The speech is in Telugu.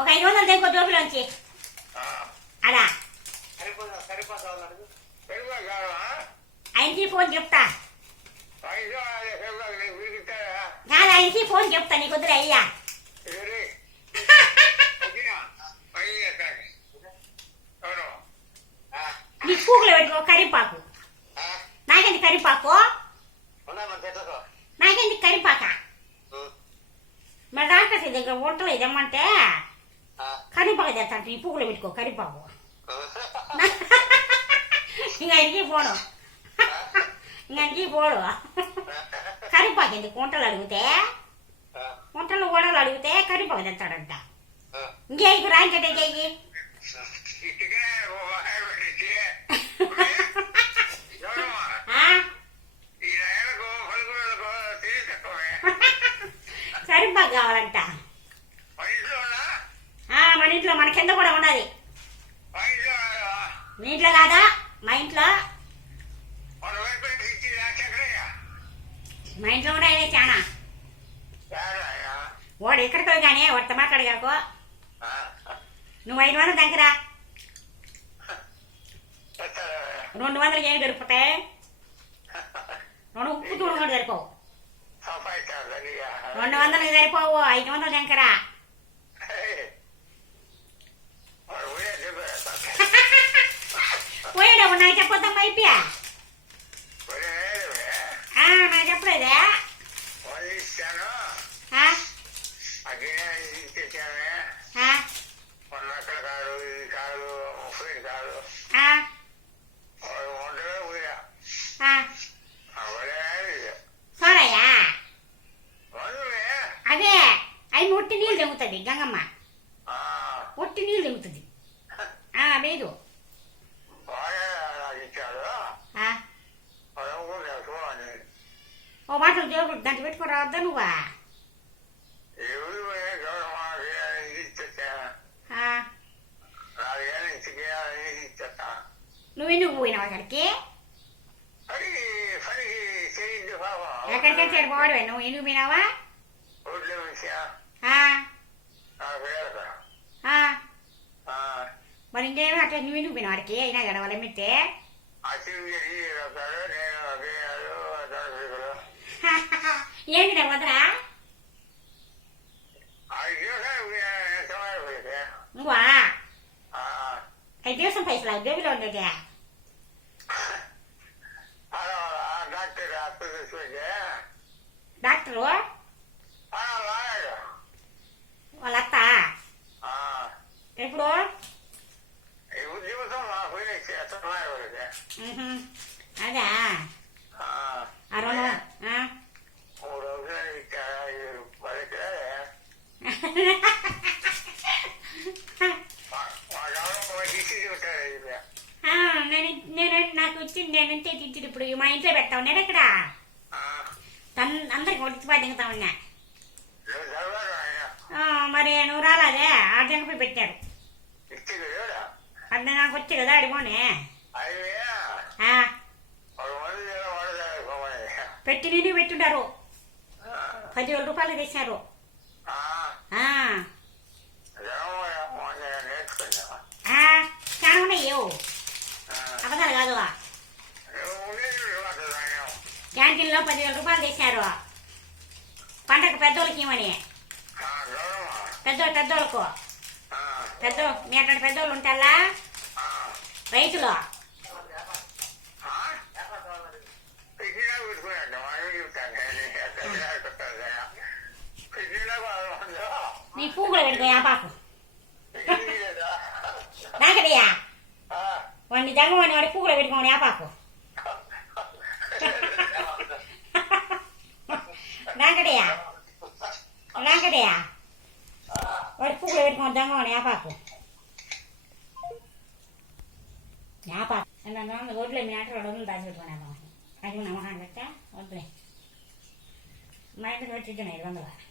ఒక 500 తెంకో జోబులోంచి అలా ఆయనకి ఫోన్ చెప్తా కాదు ఆయనకి ఫోన్ చెప్తా నీకు వద్దులే అయ్యా నీ పూకులు పెట్టుకో కరిపాకు నాకెందుకు కరిపాకు నాకెందుకు కరిపాక మరి డాక్టర్ దగ్గర వంటలు ఇదమ్మంటే కరిపాకు తెస్తాంట నీ పూకులు పెట్టుకో కరిపాకు ఇంకా ఆయనకి పోను ఇంకకి పోడు కరిపాకు ఎందుకు వంటలు అడిగితే వంటలు ఓడలు అడిగితే కరిపాకు తెస్తాడంట ఇంకేకి రాంకటే కేకి కరిపాకు కావాలంట మన ఇంట్లో మన కింద కూడా ఉన్నది మీ ఇంట్లో కాదా మా ఇంట్లో మా ఇంట్లో ఉన్నాయి చాలా వాడు ఎక్కడితో కానీ వాడితో మాట్లాడగాకు నువ్వు 500 దగ్గర 200 ఏమి దొరుకుతాయి 2 ఉప్పు తూడు కూడా సరిపోవు 200 సరిపోవు 500 దగ్గర పోయాడు నాకు చెప్పొద్దాం అయిపోయా నాకు చెప్పలేదే సోరయ్యా అదే అవి ఒట్టి నీళ్ళు తెగుతుంది గంగమ్మ ఒట్టి నీళ్ళు తెగుతుంది లేదు ఓ మాటలు దేవుడు దాంట్లో పెట్టుకోరావద్దా నువ్వా నువ్వెందుకు పోయినావు అక్కడికి ఎక్కడికంటే పోవడమే నువ్వు ఎందుకు పోయినావా మరి ఇంకేమో అట్లా నువ్వు ఎందుకు పోయినావు అక్కడికి అయినా కదా వాళ్ళ ఎమ్మితే ఏంటి వదరా నువ్వా 5 ദിവസം పైసలు జేబులో ఉండేదా డాక్టరు వాళ్ళ అత్త ఎప్పుడు అదా నేను నాకు వచ్చింది నేనంతే తింటుంది ఇప్పుడు మా ఇంట్లో పెడతావు నేను ఎక్కడ అందరికి ఒడిచిపోయి దిగుతా ఉన్నా మరి నువ్వు రాలేదే ఆర్జంగా పెట్టారు అది నాకు వచ్చి కదా అడిగోనే పెట్టి నేను పెట్టుండారు 10,000 రూపాయలు తెచ్చారు చాలా ఉన్నాయి అబద్ధాలు కాదు క్యాంటీన్లో 10,000 రూపాయలు తెచ్చారు పంటకు పెద్దోళ్ళకి ఇవ్వని పెద్దోళ్ళకు మీ అట్లాంటి పెద్దోళ్ళు ఉంటారా రైతులు నీ పూగులు పెట్టుకో యాపాకు నాకదయ్యా వాడిని జంగమని వాడి పూగులు పెట్టుకోమని యాపాకు నాకదయ్యా వాడి పూగులు పెట్టుకోమని జంగమని యాపాకు రోడ్లో మీ ఆట 200 దాచిపెట్టుకున్నాను అది నమ్మకం పెట్టా వద్దులే మా ఇంటికి వచ్చి 500